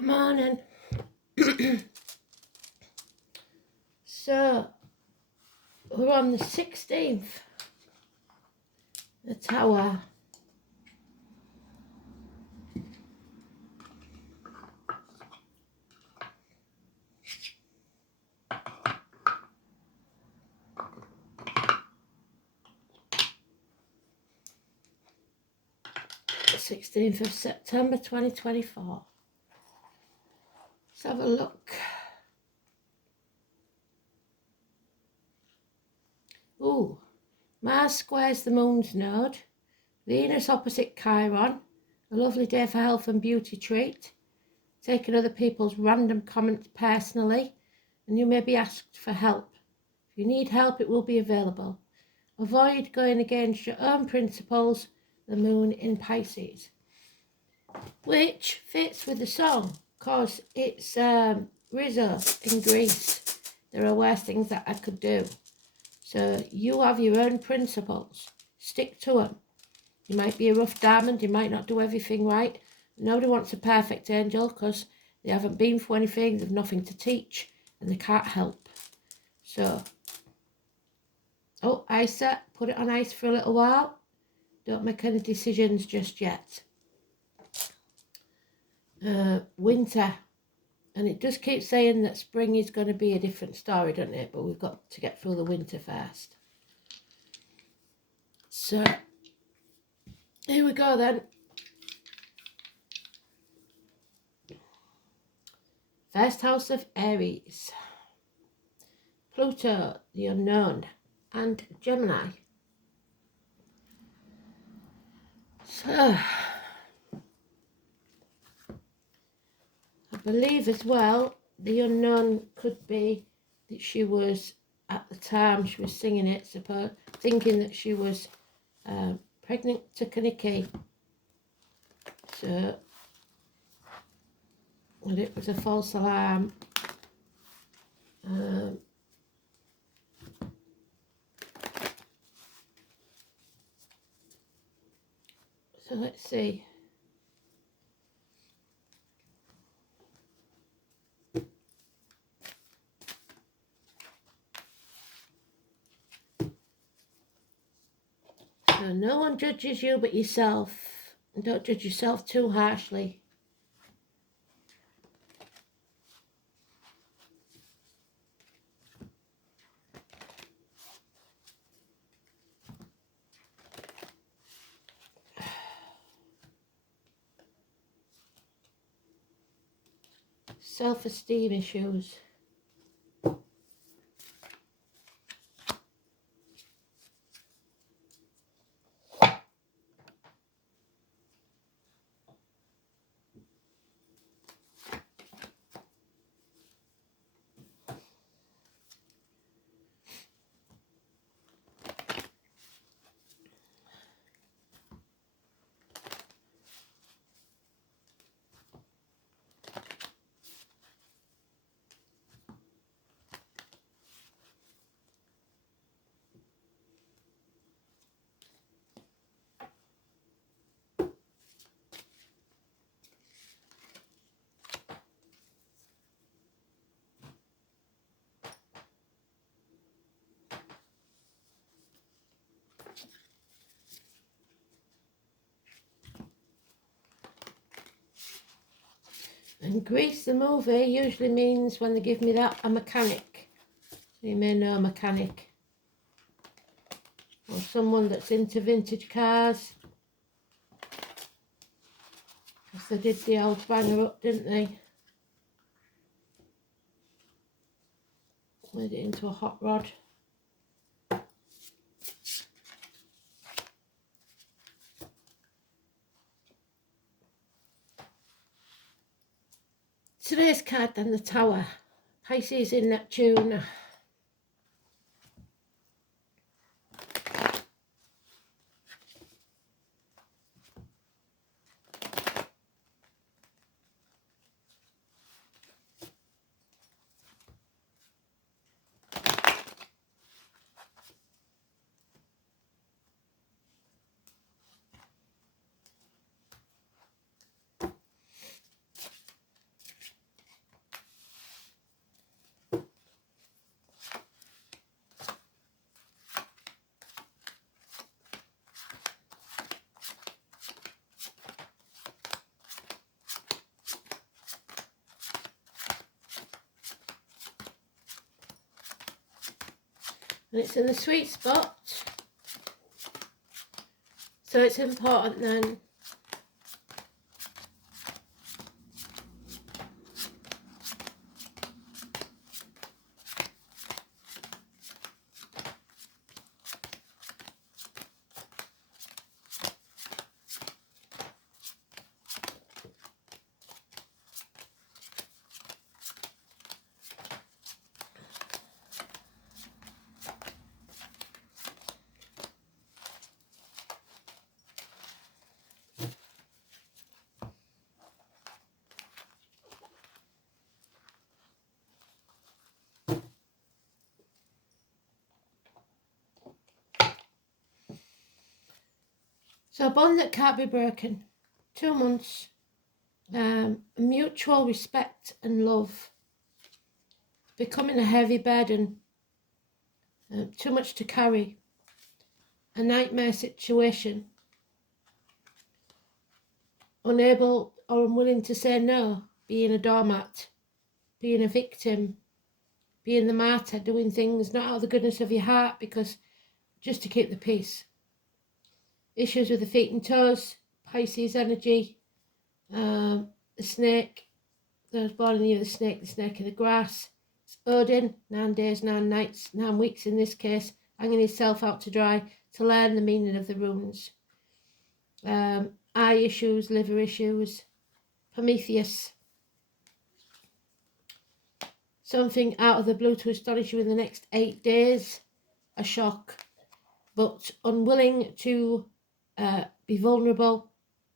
Morning. So, we're on the 16th. The Tower. The 16th of September 2024. Let's have a look. Ooh, Mars squares the Moon's node. Venus opposite Chiron. A lovely day for health and beauty treat. Taking other people's random comments personally, and you may be asked for help. If you need help, it will be available. Avoid going against your own principles. The Moon in Pisces, which fits with the song because it's Rizzo in Greece. There are worse things that I could do. So you have your own principles. Stick to them. You might be a rough diamond. You might not do everything right. Nobody wants a perfect angel because they haven't been through anything. They've nothing to teach and they can't help. So, Isa, put it on ice for a little while. Don't make any decisions just yet. Winter. And it does keep saying that spring is going to be a different story, doesn't it? But we've got to get through the winter first. So, here we go then. First house of Aries. Pluto, the unknown, and Gemini. So, I believe as well, the unknown could be that she was, at the time she was singing it, thinking that she was pregnant to Kaniki. So, and it was a false alarm. So let's see. So no one judges you but yourself. And don't judge yourself too harshly. Self-esteem issues. And Grease, the movie, usually means when they give me that, a mechanic. So you may know a mechanic. Or someone that's into vintage cars. Because they did the old banger up, didn't they? Made it into a hot rod. Today's card then, the Tower. Pisces in Neptune. and it's in the sweet spot. So it's important then so a bond that can't be broken. 2 months. Mutual respect and love. Becoming a heavy burden. Too much to carry. A nightmare situation. Unable or unwilling to say no. Being a doormat. Being a victim. Being the martyr. Doing things not out of the goodness of your heart because just to keep the peace. Issues with the feet and toes. Pisces energy. The snake. Those born in the year of the snake in the grass. It's Odin, 9 days, 9 nights, 9 weeks in this case, hanging himself out to dry to learn the meaning of the runes. Eye issues, liver issues. Prometheus. Something out of the blue to astonish you in the next 8 days. A shock. But unwilling to be vulnerable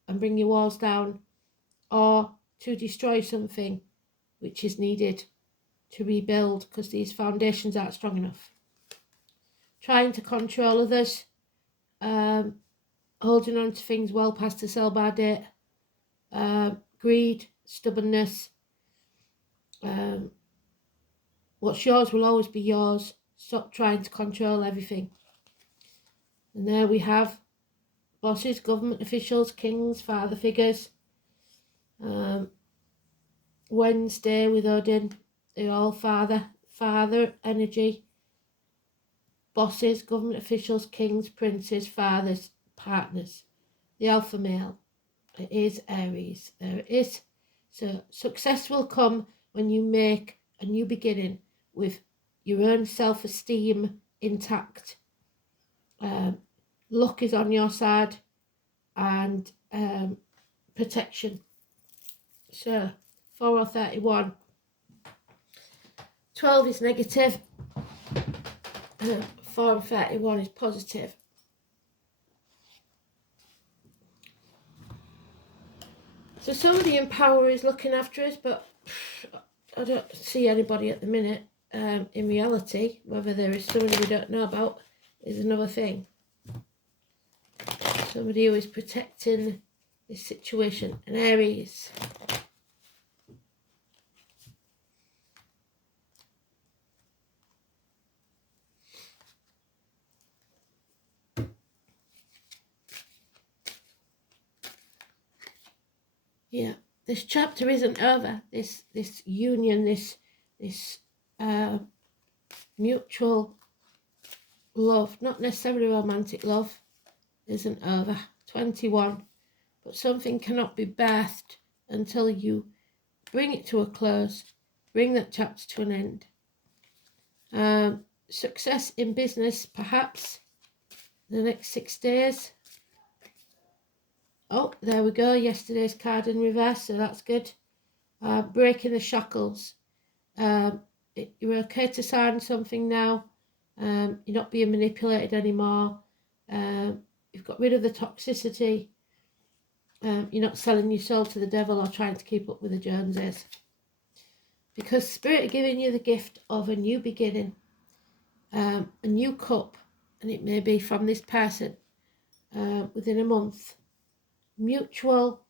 and bring your walls down, or to destroy something which is needed to rebuild because these foundations aren't strong enough. Trying to control others, holding on to things well past the sell-by date, greed, stubbornness. What's yours will always be yours. Stop trying to control everything. And there we have bosses, government officials, kings, father figures. Wednesday with Odin, they're all father energy. Bosses, government officials, kings, princes, fathers, partners. The alpha male. It is Aries. There it is. So success will come when you make a new beginning with your own self-esteem intact. Luck is on your side and protection. So 4 or 31. 12 is negative. 4 and 31 is positive. So somebody in power is looking after us, but I don't see anybody at the minute. In reality, whether there is somebody we don't know about is another thing. Somebody who is protecting this situation. An Aries. Yeah, this chapter isn't over. This union, this mutual love, not necessarily romantic love, isn't over. 21, but something cannot be birthed until you bring it to a close, bring that chapter to an end. Success in business, perhaps, in the next 6 days. Oh, there we go. Yesterday's card in reverse, so that's good. Breaking the shackles. You're okay to sign something now. You're not being manipulated anymore. You've got rid of the toxicity. You're not selling your soul to the devil or trying to keep up with the Joneses. Because Spirit are giving you the gift of a new beginning, a new cup, and it may be from this person within a month. Mutual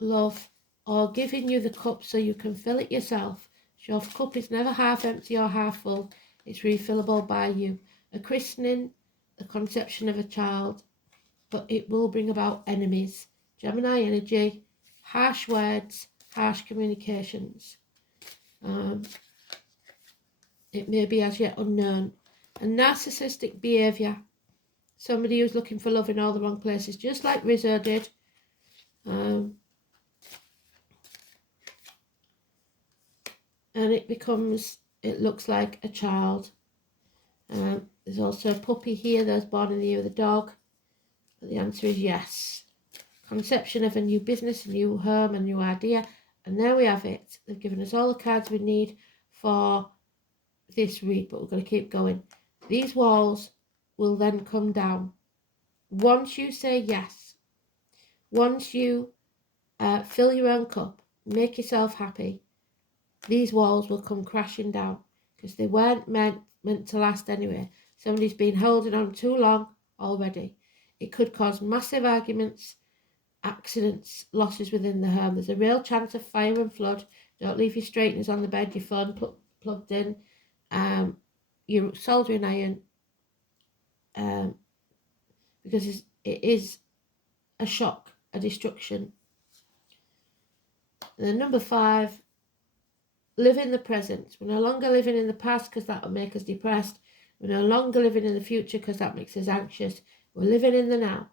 love, or giving you the cup so you can fill it yourself. So your cup is never half empty or half full. It's refillable by you. A christening, the conception of a child, but it will bring about enemies. Gemini energy, harsh words, harsh communications. It may be as yet unknown. And narcissistic behaviour. Somebody who's looking for love in all the wrong places, just like Rizzo did. And it looks like a child. There's also a puppy here that's born in the year of the dog. But the answer is yes. Conception of a new business, a new home, a new idea. And there we have it. They've given us all the cards we need for this read, but we're going to keep going. These walls will then come down. Once you say yes, once you fill your own cup, make yourself happy, these walls will come crashing down because they weren't meant to last anyway. Somebody's been holding on too long already. It could cause massive arguments, accidents, losses within the home. There's a real chance of fire and flood. Don't leave your straighteners on the bed, your phone plugged in, your soldering iron, because it is a shock, a destruction. And then number 5, live in the present. We're no longer living in the past because that will make us depressed. We're no longer living in the future because that makes us anxious. We're living in the now.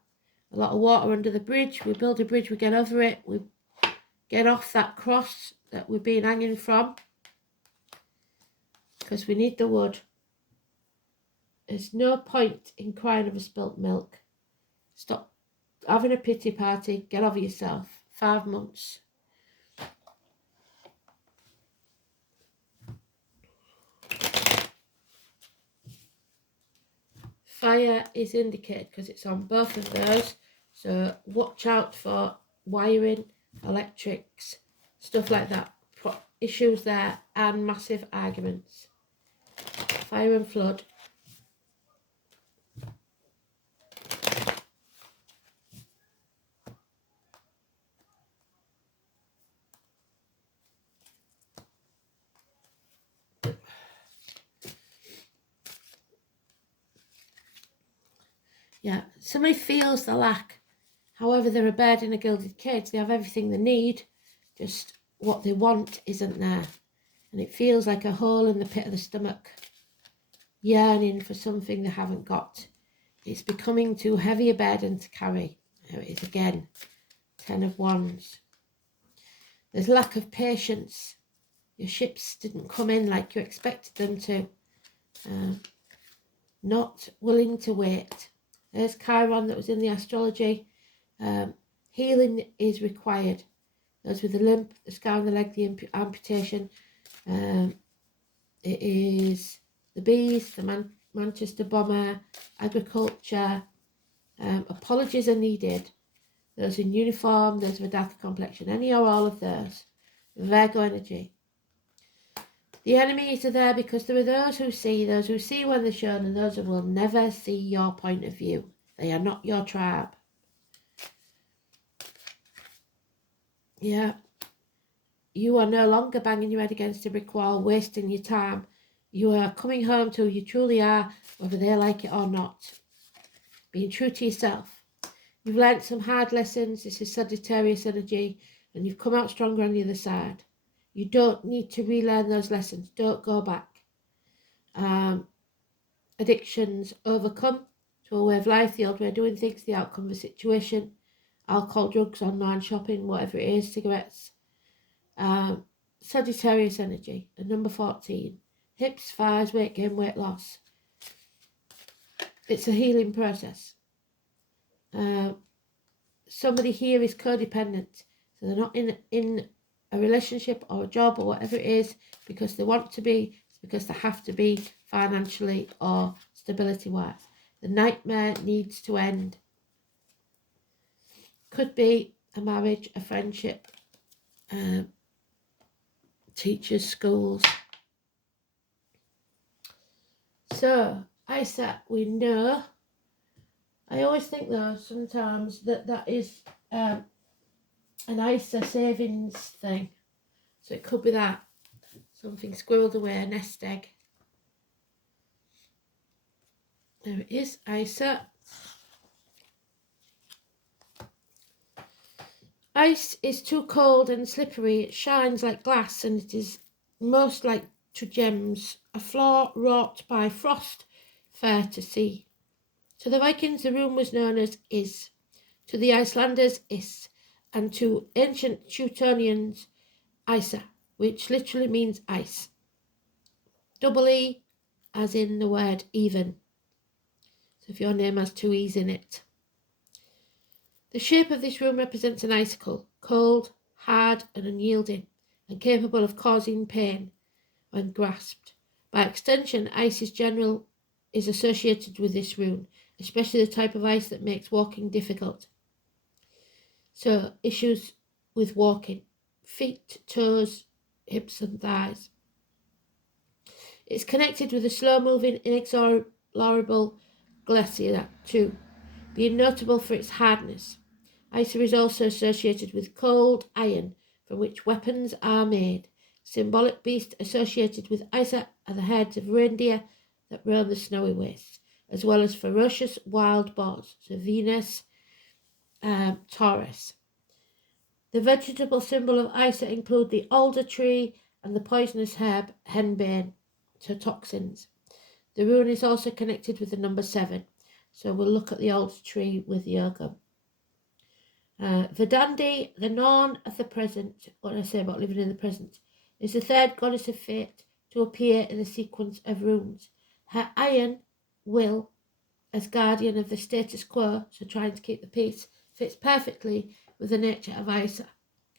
A lot of water under the bridge. We build a bridge, we get over it. We get off that cross that we've been hanging from because we need the wood. There's no point in crying over spilt milk. Stop having a pity party. Get over yourself. 5 months. Fire is indicated because it's on both of those. So watch out for wiring, electrics, stuff like that. Issues there and massive arguments. Fire and flood. Yeah, somebody feels the lack. However, they're a bird in a gilded cage. They have everything they need. Just what they want isn't there. And it feels like a hole in the pit of the stomach. Yearning for something they haven't got. It's becoming too heavy a burden to carry. There it is again. 10 of Wands. There's lack of patience. Your ships didn't come in like you expected them to. Not willing to wait. There's Chiron that was in the astrology. Healing is required. Those with the limp, the scar on the leg, the amputation. It is the bees, the Manchester bomber, agriculture. Apologies are needed. Those in uniform, those with a darker complexion, any or all of those. Virgo energy. The enemies are there because there are those who see when they're shown, and those who will never see your point of view. They are not your tribe. Yeah. You are no longer banging your head against a brick wall, wasting your time. You are coming home to who you truly are, whether they like it or not. Being true to yourself. You've learnt some hard lessons. This is Sagittarius energy, and you've come out stronger on the other side. You don't need to relearn those lessons. Don't go back. Addictions overcome to a way of life, the old way of doing things, the outcome of a situation. Alcohol, drugs, online shopping, whatever it is, cigarettes. Sagittarius energy, and number 14. Hips, thighs, weight gain, weight loss. It's a healing process. Somebody here is codependent. So they're not in a relationship or a job or whatever it is because they want to be, it's because they have to be financially or stability-wise. The nightmare needs to end. Could be a marriage, a friendship, teachers, schools. So, ISA, we know. I always think though sometimes that is an ISA savings thing. So it could be that. Something squirreled away, a nest egg. There it is, ISA. Ice is too cold and slippery. It shines like glass, and it is most like to gems. A floor wrought by frost fair to see. To the Vikings, the rune was known as Is, to the Icelanders, Is, and to ancient Teutonians, Isa, which literally means ice. Double E, as in the word even. So if your name has two E's in it. The shape of this rune represents an icicle, cold, hard and unyielding, and capable of causing pain when grasped. By extension, ice is associated with this rune, especially the type of ice that makes walking difficult. So, issues with walking, feet, toes, hips and thighs. It's connected with a slow-moving, inexorable glacier too, being notable for its hardness. Isa is also associated with cold iron, from which weapons are made. Symbolic beasts associated with Isa are the heads of reindeer that roam the snowy wastes, as well as ferocious wild boars, so Venus, Taurus. The vegetable symbol of Isa include the alder tree and the poisonous herb henbane, so toxins. The rune is also connected with the number 7, so we'll look at the alder tree with yoga. Verdandi, the Norn of the present, what I say about living in the present, is the third goddess of fate to appear in the sequence of runes. Her iron will, as guardian of the status quo, so trying to keep the peace, fits perfectly with the nature of Isa,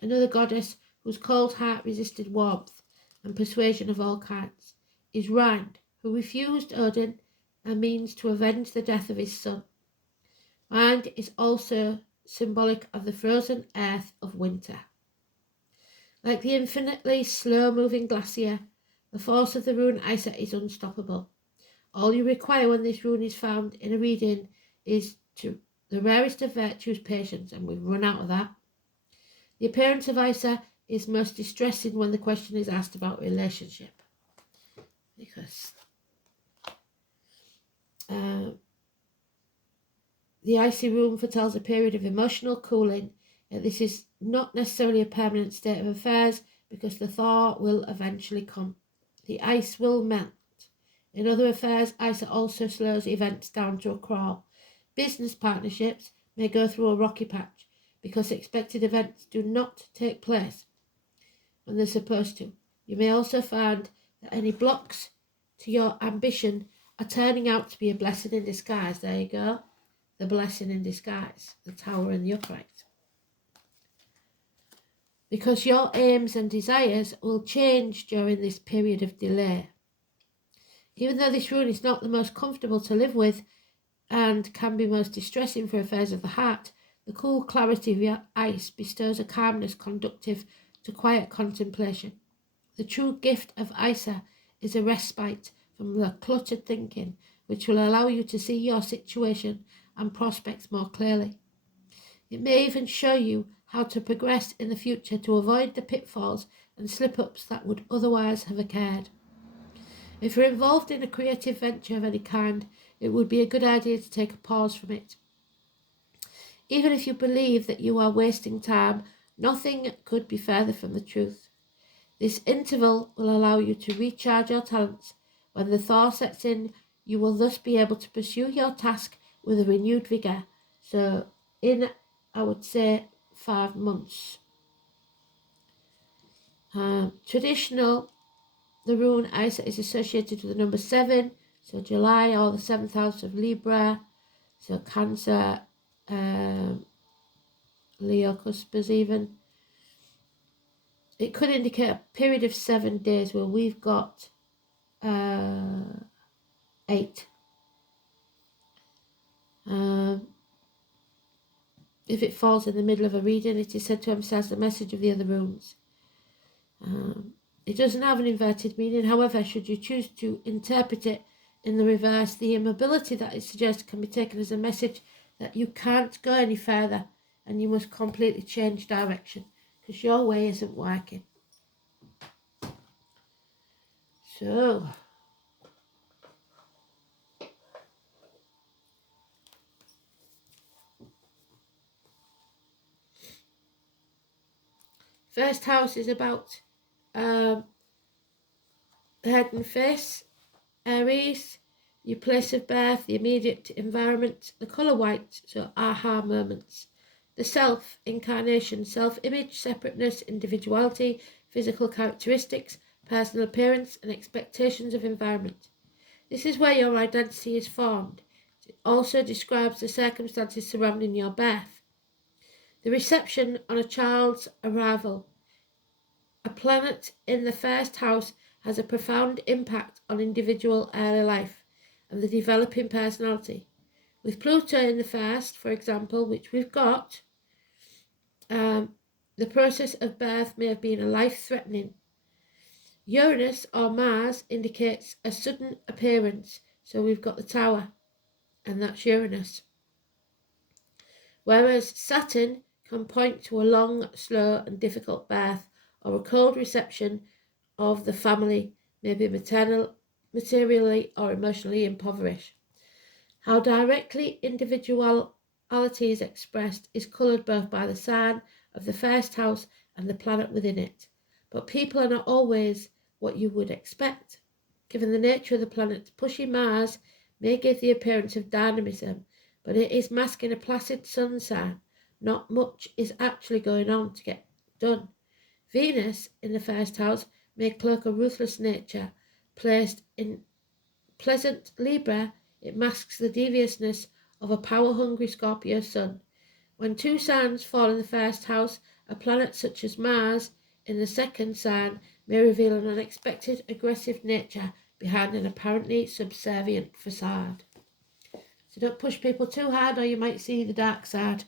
another goddess whose cold heart resisted warmth and persuasion of all kinds, is Rind, who refused Odin a means to avenge the death of his son. Rind is also symbolic of the frozen earth of winter. Like the infinitely slow-moving glacier, the force of the rune Isa is unstoppable. All you require when this rune is found in a reading is to the rarest of virtues, patience, and we've run out of that. The appearance of Isa is most distressing when the question is asked about relationship, because the icy rune foretells a period of emotional cooling. Yet this is not necessarily a permanent state of affairs, because the thaw will eventually come. The ice will melt. In other affairs, Isa also slows events down to a crawl. Business partnerships may go through a rocky patch because expected events do not take place when they're supposed to. You may also find that any blocks to your ambition are turning out to be a blessing in disguise. There you go. The blessing in disguise, the Tower and the Upright. Because your aims and desires will change during this period of delay. Even though this rune is not the most comfortable to live with and can be most distressing for affairs of the heart, the cool clarity of your ice bestows a calmness conducive to quiet contemplation. The true gift of Isa is a respite from the cluttered thinking, which will allow you to see your situation and prospects more clearly. It may even show you how to progress in the future to avoid the pitfalls and slip-ups that would otherwise have occurred. If you're involved in a creative venture of any kind, it would be a good idea to take a pause from it. Even if you believe that you are wasting time, nothing could be further from the truth. This interval will allow you to recharge your talents. When the thaw sets in, you will thus be able to pursue your task with a renewed vigour. So in, I would say, 5 months. Traditional, the rune Isa is associated with the number 7, so July, or the 7th house of Libra, so Cancer, Leo Cuspers even. It could indicate a period of 7 days where we've got 8. If it falls in the middle of a reading, it is said to emphasize the message of the other runes. It doesn't have an inverted meaning. However, should you choose to interpret it in the reverse, the immobility that it suggests can be taken as a message that you can't go any further and you must completely change direction because your way isn't working. So, first house is about head and face, Aries. your place of birth, the immediate environment, the colour white, so aha moments. The self, incarnation, self-image, separateness, individuality, physical characteristics, personal appearance and expectations of environment. This is where your identity is formed. It also describes the circumstances surrounding your birth. The reception on a child's arrival. A planet in the first house has a profound impact on individual early life and the developing personality. With Pluto in the first, for example, which we've got, the process of birth may have been life-threatening. Uranus or Mars indicates a sudden appearance, so we've got the Tower, and that's Uranus. Whereas Saturn can point to a long, slow and difficult birth or a cold reception of the family, maybe materially or emotionally impoverished. How directly individuality is expressed is coloured both by the sign of the first house and the planet within it. But people are not always what you would expect. Given the nature of the planet, pushing Mars may give the appearance of dynamism, but it is masking a placid sun sign. Not much is actually going on to get done. Venus in the first house may cloak a ruthless nature. Placed in pleasant Libra, it masks the deviousness of a power-hungry Scorpio sun. When two signs fall in the first house, a planet such as Mars in the second sign may reveal an unexpected aggressive nature behind an apparently subservient facade. So don't push people too hard or you might see the dark side.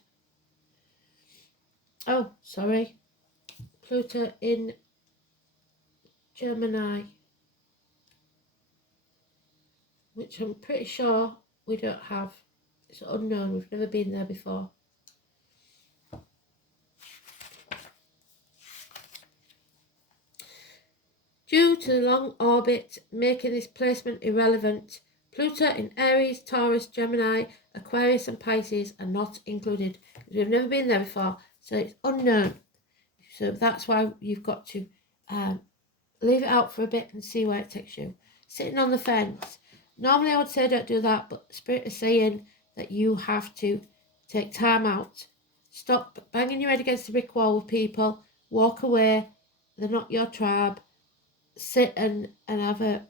Oh, sorry. Pluto in Gemini, which I'm pretty sure we don't have. It's unknown, we've never been there before. Due to the long orbit making this placement irrelevant, Pluto in Aries, Taurus, Gemini, Aquarius and Pisces are not included. We've never been there before, so it's unknown. So that's why you've got to leave it out for a bit and see where it takes you. Sitting on the fence. Normally I would say don't do that, but Spirit is saying that you have to take time out. Stop banging your head against the brick wall with people. Walk away. They're not your tribe. Sit and have a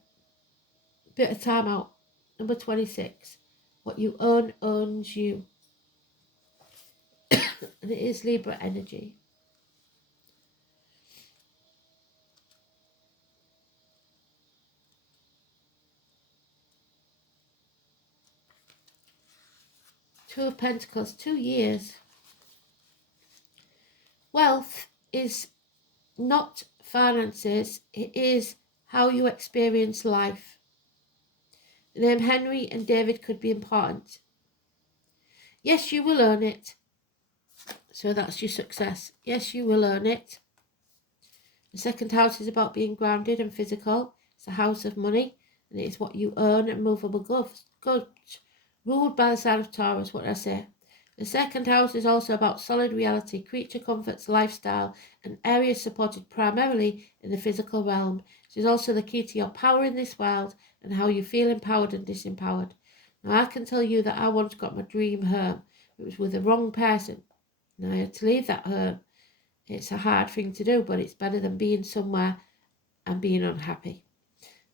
bit of time out. Number 26. What you own owns you. And it is Libra energy. Two of Pentacles, 2 years. Wealth is not finances, it is how you experience life. The name Henry and David could be important. Yes, you will earn it. So that's your success. Yes, you will earn it. The second house is about being grounded and physical. It's a house of money, and it is what you earn and movable goods. Ruled by the sign of Taurus, what did I say? The second house is also about solid reality, creature comforts, lifestyle, and areas supported primarily in the physical realm. It is also the key to your power in this world and how you feel empowered and disempowered. Now, I can tell you that I once got my dream home. It was with the wrong person. And I had to leave that home. It's a hard thing to do, but it's better than being somewhere and being unhappy.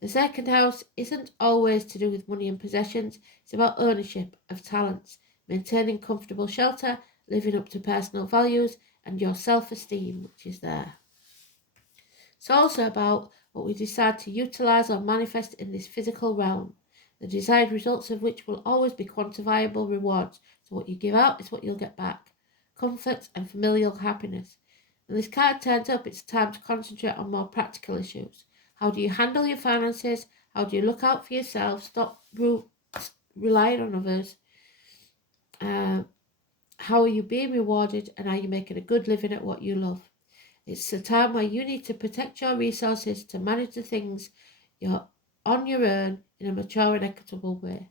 The second house isn't always to do with money and possessions. It's about ownership of talents, maintaining comfortable shelter, living up to personal values, and your self-esteem, which is there. It's also about what we decide to utilise or manifest in this physical realm, the desired results of which will always be quantifiable rewards. So what you give out is what you'll get back. Comfort and familial happiness. When this card turns up, it's time to concentrate on more practical issues. How do you handle your finances? How do you look out for yourself? Stop relying on others. How are you being rewarded? And are you making a good living at what you love? It's a time where you need to protect your resources to manage the things you're on your own in a mature and equitable way.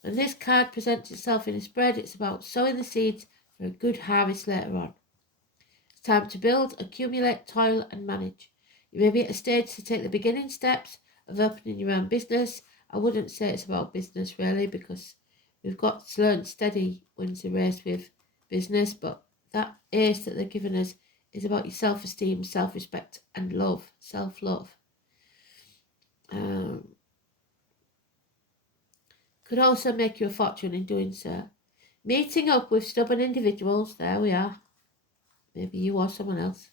When this card presents itself in a spread, it's about sowing the seeds for a good harvest later on. It's time to build, accumulate, toil and manage. You may be at a stage to take the beginning steps of opening your own business I wouldn't say it's about business really, because we've got slow and steady wins the race with business, but that ace that they're giving us is about your self-esteem, self-respect and love, self-love. Could also make you a fortune in doing so. Meeting up with stubborn individuals, there we are, maybe you or someone else,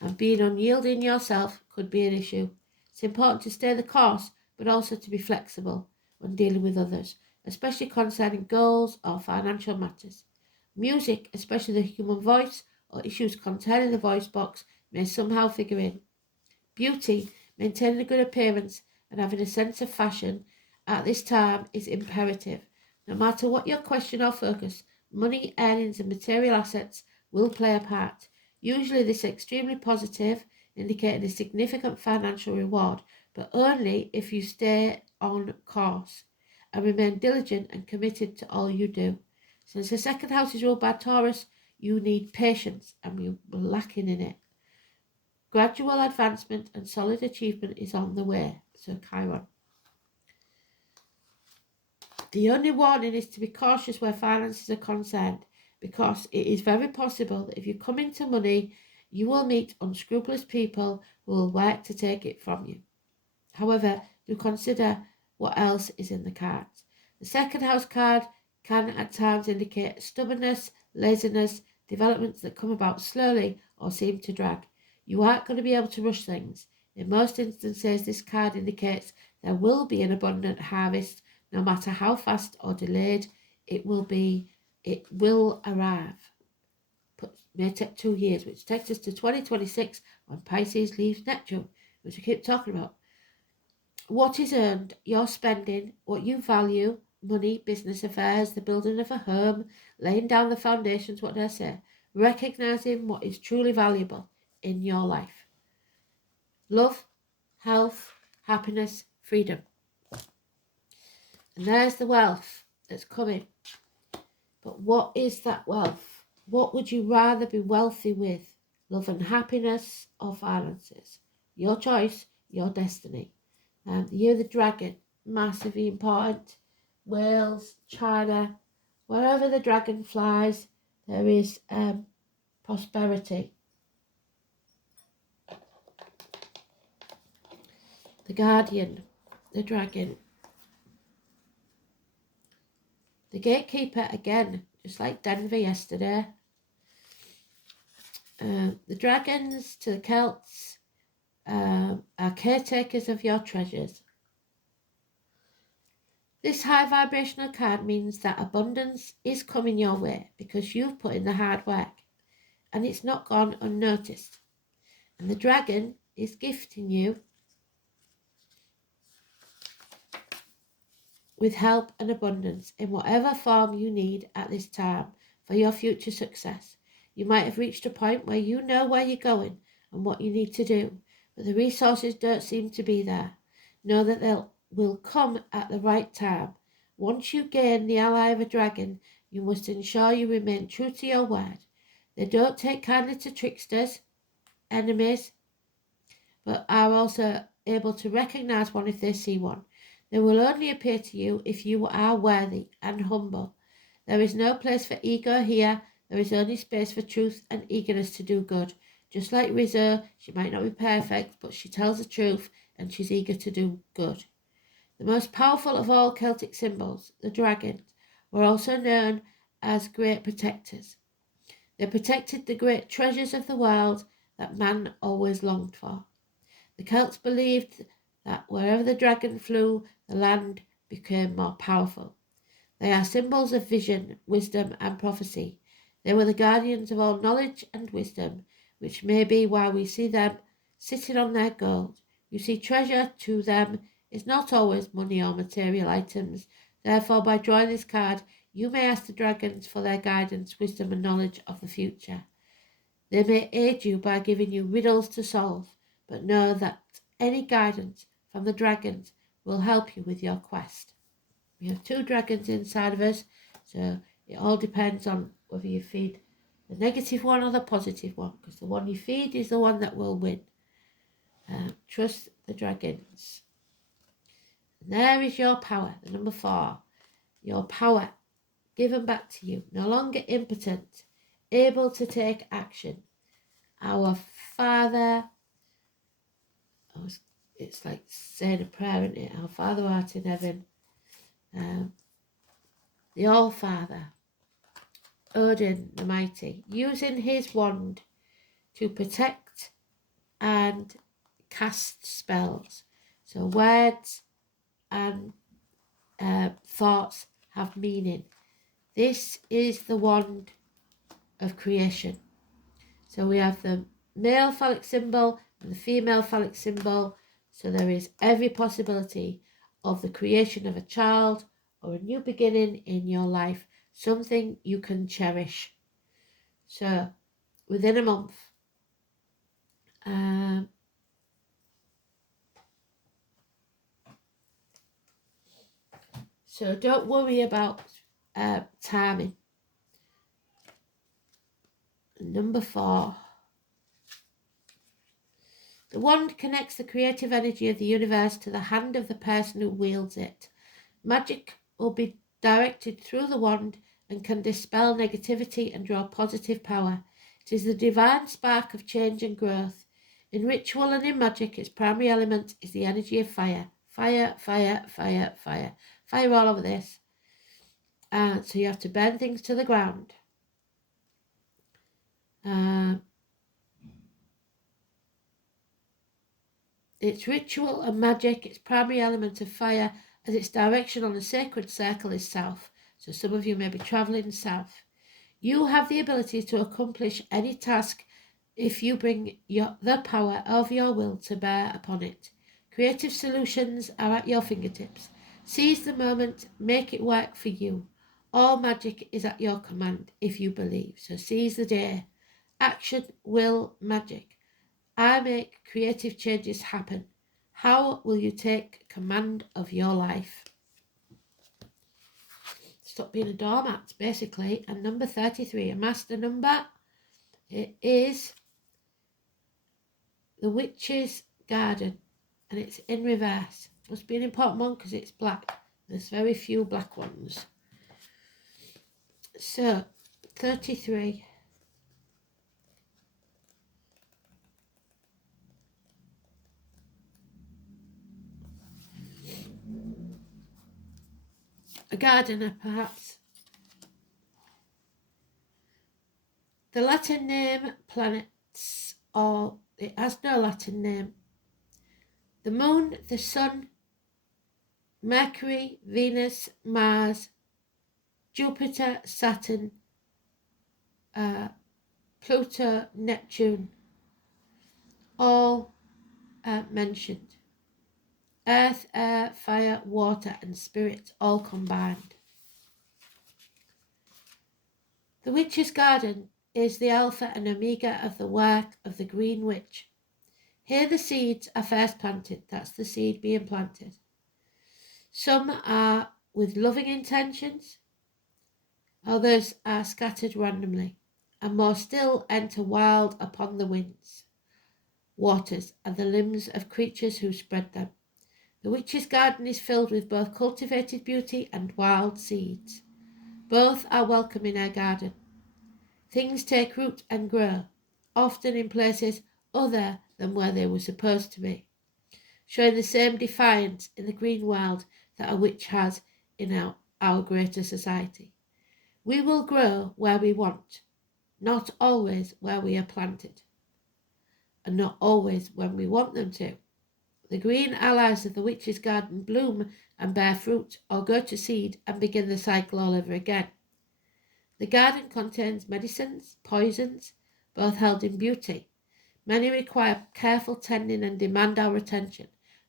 and being unyielding yourself could be an issue. It's important to stay the course, but also to be flexible when dealing with others, especially concerning goals or financial matters. Music, especially the human voice or issues concerning the voice box, may somehow figure in. Beauty, maintaining a good appearance and having a sense of fashion at this time is imperative. No matter what your question or focus, money, earnings and material assets will play a part. Usually this is extremely positive, indicating a significant financial reward, but only if you stay on course and remain diligent and committed to all you do. Since the second house is ruled by Taurus, you need patience, and you're lacking in it. Gradual advancement and solid achievement is on the way. So Chiron. The only warning is to be cautious where finances are concerned, because it is very possible that if you come into money, you will meet unscrupulous people who will work to take it from you. However, do consider what else is in the cards. The second house card can at times indicate stubbornness, laziness, developments that come about slowly or seem to drag. You aren't going to be able to rush things. In most instances, this card indicates there will be an abundant harvest, no matter how fast or delayed it will arrive. But it may take 2 years, which takes us to 2026 when Pisces leaves Neptune, which we keep talking about. What is earned, your spending, what you value, money, business affairs, the building of a home, laying down the foundations, what did I say? Recognizing what is truly valuable in your life. Love, health, happiness, freedom. And there's the wealth that's coming. But what is that wealth? What would you rather be wealthy with? Love and happiness or finances? Your choice, your destiny. The year of the dragon, massively important. Wales, China, wherever the dragon flies, there is prosperity. The guardian, the dragon. The gatekeeper, again, just like Denver yesterday. The dragons to the Celts are caretakers of your treasures. This high vibrational card means that abundance is coming your way because you've put in the hard work and it's not gone unnoticed. And the dragon is gifting you with help and abundance in whatever form you need at this time for your future success. You might have reached a point where you know where you're going and what you need to do, but the resources don't seem to be there. Know that they will come at the right time. Once you gain the ally of a dragon, you must ensure you remain true to your word. They don't take kindly to tricksters, enemies, but are also able to recognize one if they see one. They will only appear to you if you are worthy and humble. There is no place for ego here. There is only space for truth and eagerness to do good. Just like Rizzo, she might not be perfect, but she tells the truth and she's eager to do good. The most powerful of all Celtic symbols, the dragons, were also known as great protectors. They protected the great treasures of the world that man always longed for. The Celts believed that wherever the dragon flew, the land became more powerful. They are symbols of vision, wisdom, and prophecy. They were the guardians of all knowledge and wisdom, which may be why we see them sitting on their gold. You see, treasure to them is not always money or material items. Therefore, by drawing this card, you may ask the dragons for their guidance, wisdom, and knowledge of the future. They may aid you by giving you riddles to solve, but know that any guidance from the dragons will help you with your quest. We have 2 dragons inside of us, so it all depends on whether you feed the negative one or the positive one, because the one you feed is the one that will win. Trust the dragons. And there is your power, the number 4. Your power given back to you, no longer impotent, able to take action. Our Father, it's like saying a prayer, isn't it? Our Father who art in heaven, the All-Father, Odin the Mighty, using his wand to protect and cast spells. So words and thoughts have meaning. This is the wand of creation. So we have the male phallic symbol and the female phallic symbol. So there is every possibility of the creation of a child or a new beginning in your life, something you can cherish. So within a month, so don't worry about timing. Number 4. The wand connects the creative energy of the universe to the hand of the person who wields it. Magic will be directed through the wand and can dispel negativity and draw positive power. It is the divine spark of change and growth. In ritual and in magic, its primary element is the energy of fire. Fire, fire, fire, fire. Fire all over this. So you have to burn things to the ground. Its ritual and magic, its primary element of fire, as its direction on the sacred circle is south. So some of you may be travelling south. You have the ability to accomplish any task if you bring the power of your will to bear upon it. Creative solutions are at your fingertips. Seize the moment, make it work for you. All magic is at your command if you believe. So seize the day. Action, will, magic. I make creative changes happen. How will you take command of your life? Stop being a doormat, basically. And number 33, a master number. It is the Witch's Garden, and it's in reverse. Must be an important one because it's black. There's very few black ones. So, 33. A gardener, perhaps. The Latin name planets, or it has no Latin name. The Moon, the Sun, Mercury, Venus, Mars, Jupiter, Saturn, Pluto, Neptune, all mentioned. Earth, air, fire, water, and spirit all combined. The Witch's Garden is the alpha and omega of the work of the Green Witch. Here the seeds are first planted. That's the seed being planted. Some are with loving intentions, others are scattered randomly, and more still enter wild upon the winds, waters, and the limbs of creatures who spread them. The Witch's Garden is filled with both cultivated beauty and wild seeds. Both are welcome in her garden. Things take root and grow, often in places other than where they were supposed to be, showing the same defiance in the green world that a witch has in our greater society. We will grow where we want, not always where we are planted, and not always when we want them to. The green allies of the Witch's Garden bloom and bear fruit, or go to seed and begin the cycle all over again. The garden contains medicines, poisons, both held in beauty. Many require careful tending and demand our attention,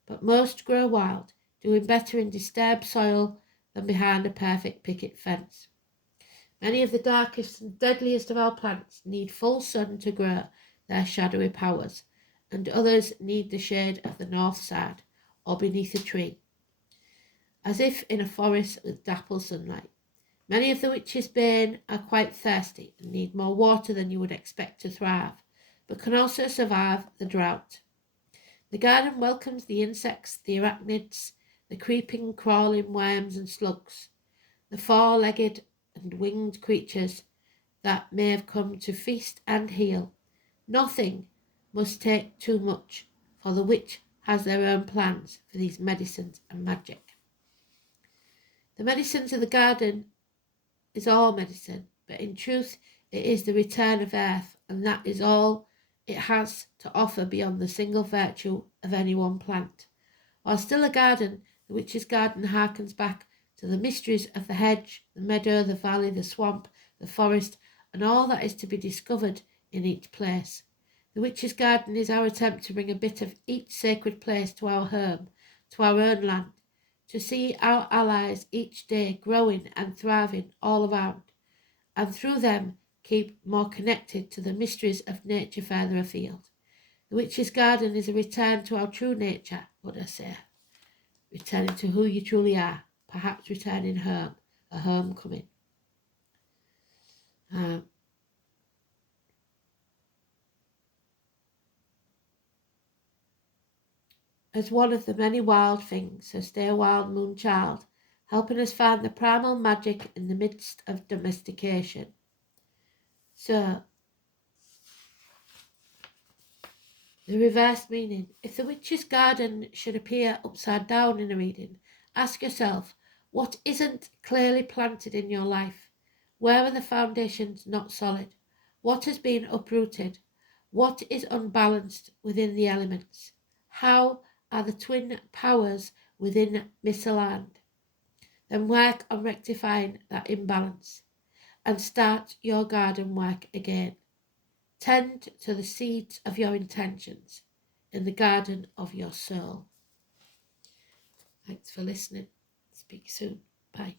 but most grow wild, doing better in disturbed soil than behind a perfect picket fence. Many of the darkest and deadliest of our plants need full sun to grow their shadowy powers, and others need the shade of the north side or beneath a tree, as if in a forest with dapple sunlight. Many of the witch's bane are quite thirsty and need more water than you would expect to thrive, but can also survive the drought. The garden welcomes the insects, the arachnids, the creeping, crawling worms and slugs, the four-legged and winged creatures that may have come to feast and heal. Nothing must take too much, for the witch has their own plans for these medicines and magic. The medicines of the garden is all medicine, but in truth it is the return of earth, and that is all it has to offer beyond the single virtue of any one plant. While still a garden, the witch's garden harkens back to the mysteries of the hedge, the meadow, the valley, the swamp, the forest, and all that is to be discovered in each place. The witch's garden is our attempt to bring a bit of each sacred place to our home, to our own land, to see our allies each day growing and thriving all around, and through them keep more connected to the mysteries of nature further afield. The witch's garden is a return to our true nature, would I say, returning to who you truly are, perhaps returning home, a homecoming. As one of the many wild things, so stay a wild moon child, helping us find the primal magic in the midst of domestication. So, the reverse meaning. If the witch's garden should appear upside down in a reading, ask yourself, what isn't clearly planted in your life? Where are the foundations not solid? What has been uprooted? What is unbalanced within the elements? How are the twin powers within misaligned? Then work on rectifying that imbalance and start your garden work again. Tend to the seeds of your intentions in the garden of your soul. Thanks for listening. Speak soon. Bye.